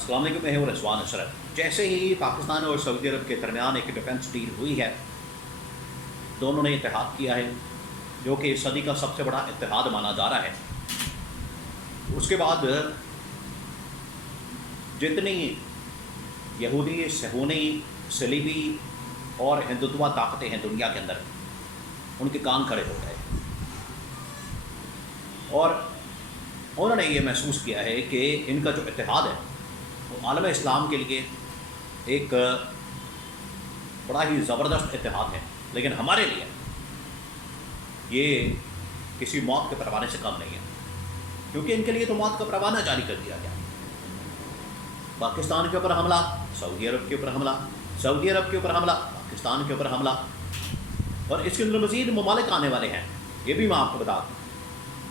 السلام علیکم، میں ہوں رضوان اشرف۔ جیسے ہی پاکستان اور سعودی عرب کے درمیان ایک ڈیفنس ڈیل ہوئی ہے، دونوں نے اتحاد کیا ہے جو کہ اس صدی کا سب سے بڑا اتحاد مانا جا رہا ہے۔ اس کے بعد جتنی یہودی، صہیونی، صلیبی اور ہندوتوا طاقتیں ہیں دنیا کے اندر، ان کے کان کھڑے ہو گئے اور انہوں نے یہ محسوس کیا ہے کہ ان کا جو اتحاد ہے وہ عالم اسلام کے لیے ایک بڑا ہی زبردست اتحاد ہے، لیکن ہمارے لیے یہ کسی موت کے پروانے سے کم نہیں ہے، کیونکہ ان کے لیے تو موت کا پروانہ جاری کر دیا گیا۔ پاکستان کے اوپر حملہ، سعودی عرب کے اوپر حملہ، سعودی عرب کے اوپر حملہ، پاکستان کے اوپر حملہ، اور اس کے اندر مزید ممالک آنے والے ہیں۔ یہ بھی میں آپ کو بتا دوں،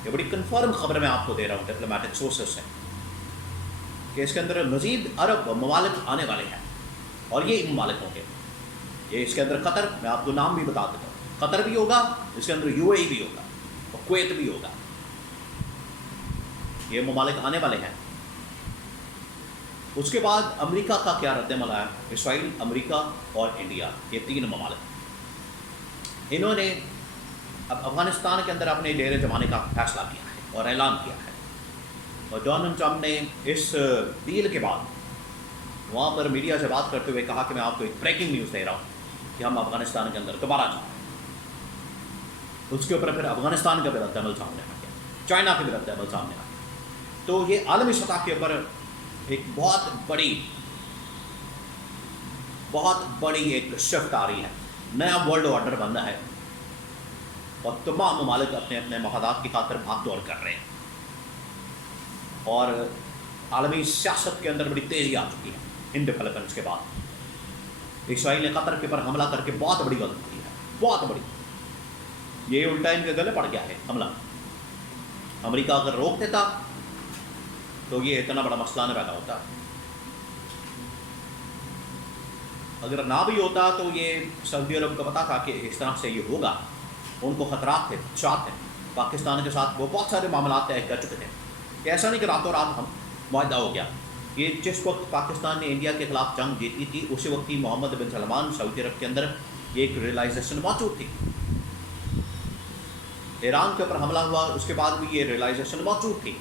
یہ بڑی کنفرم خبر میں آپ کو دے رہا ہوں ڈپلومیٹک سورسز سے، کہ اس کے اندر مزید عرب ممالک آنے والے ہیں، اور یہ ممالک ہوں گے۔ یہ اس کے اندر قطر، میں آپ کو نام بھی بتا دیتا ہوں، قطر بھی ہوگا، اس کے اندر UAE بھی ہوگا اور کویت بھی ہوگا۔ یہ ممالک آنے والے ہیں۔ اس کے بعد امریکہ کا کیا رد عمل ہے؟ اسرائیل، امریکہ اور انڈیا، یہ تین ممالک، انہوں نے اب افغانستان کے اندر اپنے ڈیرے جمانے کا فیصلہ کیا ہے اور اعلان کیا ہے، اور ڈونلڈ ٹرمپ نے اس ڈیل کے بعد وہاں پر میڈیا سے بات کرتے ہوئے کہا کہ میں آپ کو ایک بریکنگ نیوز دے رہا ہوں کہ ہم افغانستان کے اندر دوبارہ جا رہے ہیں۔ اس کے اوپر پھر افغانستان کا بھی رد عمل سامنے آ گیا، چائنا کا بھی رد عمل سامنے آ گیا۔ تو یہ عالمی سطح کے اوپر ایک بہت بڑی ایک شفٹ آ رہی ہے، نیا ورلڈ آرڈر بننا ہے، اور تمام ممالک اپنے اپنے مفادات کی خاطر بھاگ دوڑ کر رہے ہیں، اور عالمی سیاست کے اندر بڑی تیزی آ چکی ہے ان ڈیولپمنٹس کے بعد۔ اسرائیل نے قطر کے اوپر حملہ کر کے بہت بڑی غلطی کی ہے، بہت بڑی۔ یہ الٹا ان کے گلے پڑ گیا ہے حملہ۔ امریکہ اگر روک دیتا تو یہ اتنا بڑا مسئلہ نہ پیدا ہوتا، اگر نہ بھی ہوتا تو یہ سعودی عرب کو پتا تھا کہ اس طرح سے یہ ہوگا، ان کو خطرات تھے، خدشات تھے۔ پاکستان کے ساتھ وہ بہت سارے معاملات طے کر چکے تھے کہ ایسا نہیں کہ راتوں رات ہم معاہدہ ہو گیا۔ یہ جس وقت پاکستان نے انڈیا کے خلاف جنگ جیتی تھی، اسی وقت ہی محمد بن سلمان سعودی عرب کے اندر ایک ریئلائزیشن موجود تھی۔ ایران کے اوپر حملہ ہوا، اس کے بعد بھی یہ ریئلائزیشن موجود تھی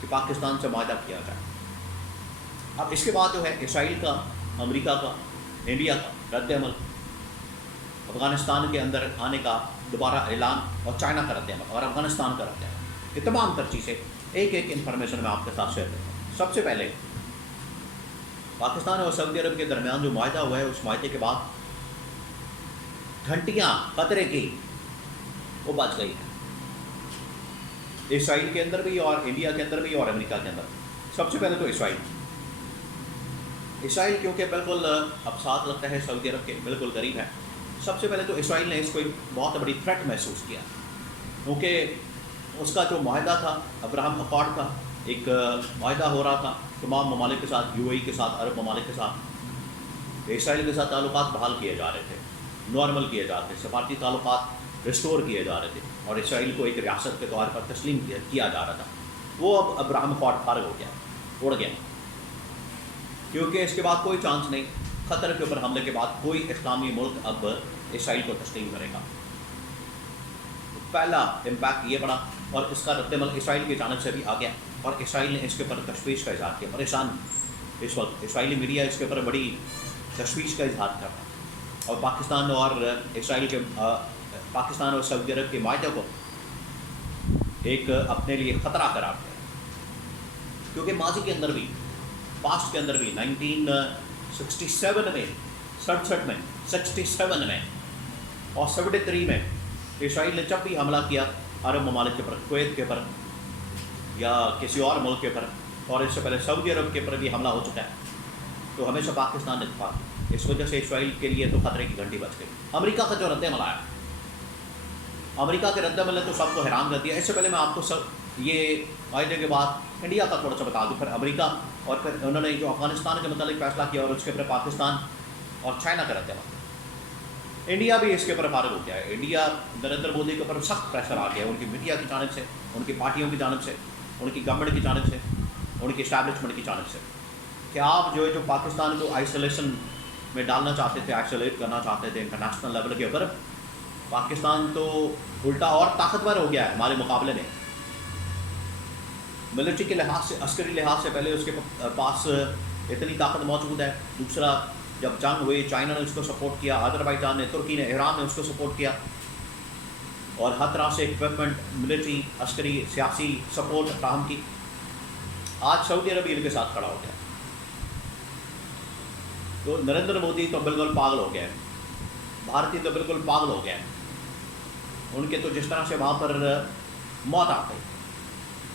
کہ پاکستان سے معاہدہ کیا جائے۔ اب اس کے بعد جو ہے اسرائیل کا، امریکہ کا، انڈیا کا رد عمل، افغانستان کے اندر آنے کا دوبارہ اعلان، اور چائنا کا رد عمل، اور افغانستان کا رد عمل، یہ تمام تر چیزیں ایک ایک انفارمیشن میں آپ کے ساتھ شیئر کرتا ہوں۔ سب سے پہلے پاکستان اور سعودی عرب کے درمیان جو معاہدہ ہوا ہے، اس معاہدے کے بعد گھنٹیاں خطرے کی وہ بچ گئی ہیں، اسرائیل کے اندر بھی اور انڈیا کے اندر بھی اور امریکہ کے اندر۔ سب سے پہلے تو اسرائیل کیونکہ بالکل اب ساتھ لگتا ہے سعودی عرب کے بالکل قریب ہے، سب سے پہلے تو اسرائیل نے اس کو ایک بہت بڑی تھریٹ محسوس کیا، کیونکہ اس کا جو معاہدہ تھا، ابراہم اکارڈ کا ایک معاہدہ ہو رہا تھا تمام ممالک کے ساتھ، UAE کے ساتھ، عرب ممالک کے ساتھ، اسرائیل کے ساتھ تعلقات بحال کیے جا رہے تھے، نارمل کیے جا رہے تھے، سفارتی تعلقات ریسٹور کیے جا رہے تھے، اور اسرائیل کو ایک ریاست کے طور پر تسلیم کیا جا رہا تھا۔ وہ اب ابراہم اکارڈ فارغ ہو گیا، اڑ گیا، کیونکہ اس کے بعد کوئی چانس نہیں، قطر کے اوپر حملے کے بعد کوئی اسلامی ملک اب اسرائیل کو تسلیم کرے گا۔ پہلا امپیکٹ یہ پڑا، اور اس کا رد عمل اسرائیل کی جانب سے بھی آ گیا، اور اسرائیل نے اس کے اوپر تشویش کا اظہار کیا، پریشان اس وقت اسرائیلی میڈیا اس کے اوپر بڑی تشویش کا اظہار کر رہا ہے، اور پاکستان اور سعودی عرب کے معاہدے کو ایک اپنے لیے خطرہ قرار دیا، کیونکہ ماضی کے اندر بھی، پاسٹ کے اندر بھی 1967 میں، 67 میں، 67 میں اور 73 میں اسرائیل نے جب بھی حملہ کیا عرب ممالک کے اوپر، کویت کے اوپر یا کسی اور ملک کے اوپر، اور اس سے پہلے سعودی عرب کے اوپر بھی حملہ ہو چکا ہے، تو ہمیشہ پاکستان نے دفاع کی۔ اس وجہ سے اسرائیل کے لیے تو خطرے کی گھنٹی بج گئی۔ امریکہ کا جو رد عمل آیا، امریکہ کے رد عمل نے تو سب کو حیران کر دیا۔ اس سے پہلے میں آپ کو یہ معاہدے کے بعد انڈیا کا تھوڑا سا بتا دوں، پھر امریکہ، اور پھر انہوں نے جو افغانستان کے متعلق فیصلہ کیا، اور اس کے اوپر پاکستان اور چائنا کا رد عمل۔ انڈیا بھی اس کے اوپر فارغ ہو گیا ہے۔ انڈیا نریندر مودی کے اوپر سخت پریشر آ گیا ہے، ان کی میڈیا کی جانب سے، ان کی پارٹیوں کی جانب سے، ان کی گورنمنٹ کی جانب سے، ان کی اسٹیبلشمنٹ کی جانب سے کہ آپ جو پاکستان کو آئسولیشن میں ڈالنا چاہتے تھے، آئسولیٹ کرنا چاہتے تھے انٹرنیشنل لیول کے اوپر، پاکستان تو الٹا اور طاقتور ہو گیا ہے ہمارے مقابلے میں، ملٹری کے لحاظ سے، عسکری لحاظ سے پہلے اس کے پاس اتنی طاقت موجود ہے۔ دوسرا، جب جنگ ہوئی چائنا نے اس کو سپورٹ کیا، آذربائیجان نے، ترکی نے، ایران نے اس کو سپورٹ کیا، اور ہر طرح سے اکوپمنٹ، ملٹری، عسکری، سیاسی سپورٹ فراہم کی۔ آج سعودی عربیہ ان کے ساتھ کھڑا ہو گیا، تو نریندر مودی تو بالکل پاگل ہو گئے، بھارتی تو بالکل پاگل ہو گئے، ان کے تو جس طرح سے وہاں پر موت آ گئی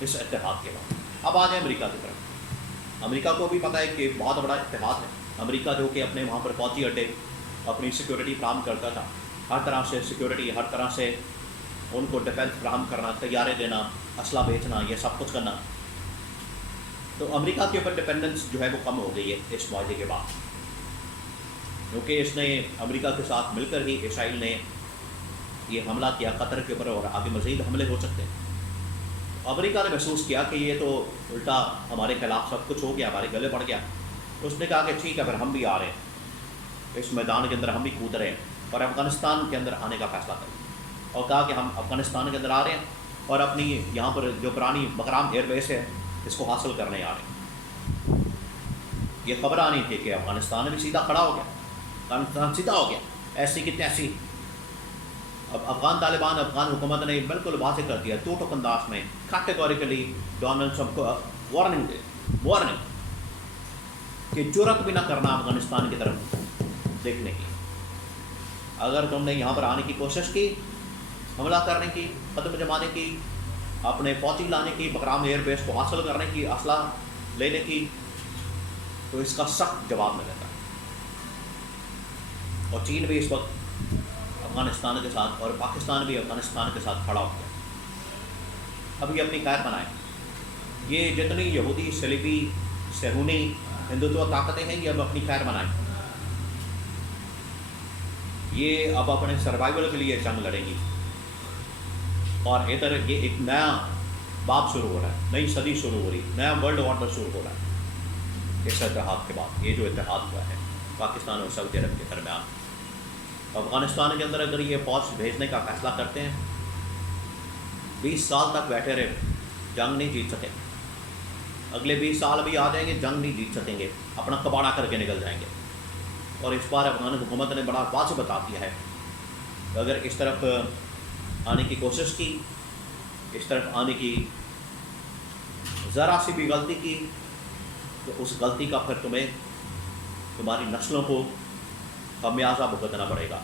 اس اتحاد کے بعد۔ اب آ جائیں امریکہ کی طرف۔ امریکہ کو بھی پتہ ہے کہ بہت بڑا اتحاد ہے، امریکہ جو کہ اپنے وہاں پر فوجی اڈے، اپنی سیکورٹی فراہم کرتا تھا، ہر طرح سے سیکورٹی، ہر طرح سے ان کو ڈیفینس فراہم کرنا، طیارے دینا، اسلحہ بیچنا، یہ سب کچھ کرنا۔ تو امریکہ کے اوپر ڈپینڈنس جو ہے وہ کم ہو گئی ہے اس معاہدے کے بعد، کیونکہ اس نے امریکہ کے ساتھ مل کر ہی اسرائیل نے یہ حملہ کیا قطر کے اوپر، اور آگے مزید حملے ہو سکتے ہیں۔ امریکہ نے محسوس کیا کہ یہ تو الٹا ہمارے خلاف سب کچھ ہو گیا، ہمارے گلے پڑ گیا، تو اس نے کہا کہ ٹھیک ہے، پھر ہم بھی آ رہے ہیں اس میدان کے اندر، ہم بھی کود رہے ہیں اور افغانستان کے اندر آنے کا فیصلہ کریں، اور کہا کہ ہم افغانستان کے اندر آ رہے ہیں اور اپنی یہاں پر جو پرانی بغرام ایئر بیس ہے اس کو حاصل کرنے آ رہے ہیں۔ یہ خبر آنی تھی کہ افغانستان بھی سیدھا کھڑا ہو گیا، افغانستان سیدھا ہو گیا، ایسی کی تیسی۔ اب افغان طالبان، افغان حکومت نے بالکل واضح کر دیا، ٹو ٹوک انداز میں، کیٹیگوریکلی ڈونلڈ ٹرمپ کو وارننگ کہ جرأت بھی نہ کرنا افغانستان کی طرف دیکھنے کی، اگر تم نے یہاں پر آنے کی کوشش کی، حملہ کرنے کی، قدم جمانے کی، اپنے فوجی لانے کی، بغرام ایئر بیس کو حاصل کرنے کی، اسلحہ لینے کی، تو اس کا سخت جواب ملے گا۔ اور چین بھی اس وقت افغانستان کے ساتھ، اور پاکستان بھی افغانستان کے ساتھ کھڑا ہو گیا۔ اب یہ اپنی خیر بنائیں، یہ جتنی یہودی، صلیبی، صہیونی، ہندوتوا طاقتیں ہیں، یہ اب اپنی خیر بنائیں، یہ اب اپنے سروائیول کے لیے جنگ لڑیں گی، اور ادھر یہ ایک نیا باب شروع ہو رہا ہے، نئی صدی شروع ہو رہی، نیا ورلڈ آرڈر شروع ہو رہا ہے اس اتحاد کے بعد۔ یہ جو اتحاد ہوا ہے پاکستان اور سعودی عرب کے درمیان، افغانستان کے اندر اگر یہ فوج بھیجنے کا فیصلہ کرتے ہیں، 20 سال تک بیٹھے رہے، جنگ نہیں جیت سکے، اگلے 20 سال بھی آ جائیں گے، جنگ نہیں جیت سکیں گے، اپنا کباڑہ کر کے نکل جائیں گے۔ اور اس بار افغان حکومت نے بڑا واضح بتا دیا ہے کہ اگر اس طرف آنے کی کوشش کی، اس طرف آنے کی ذرا سی بھی غلطی کی، تو اس غلطی کا پھر تمہاری نسلوں کو خمیازہ بھگتنا پڑے گا۔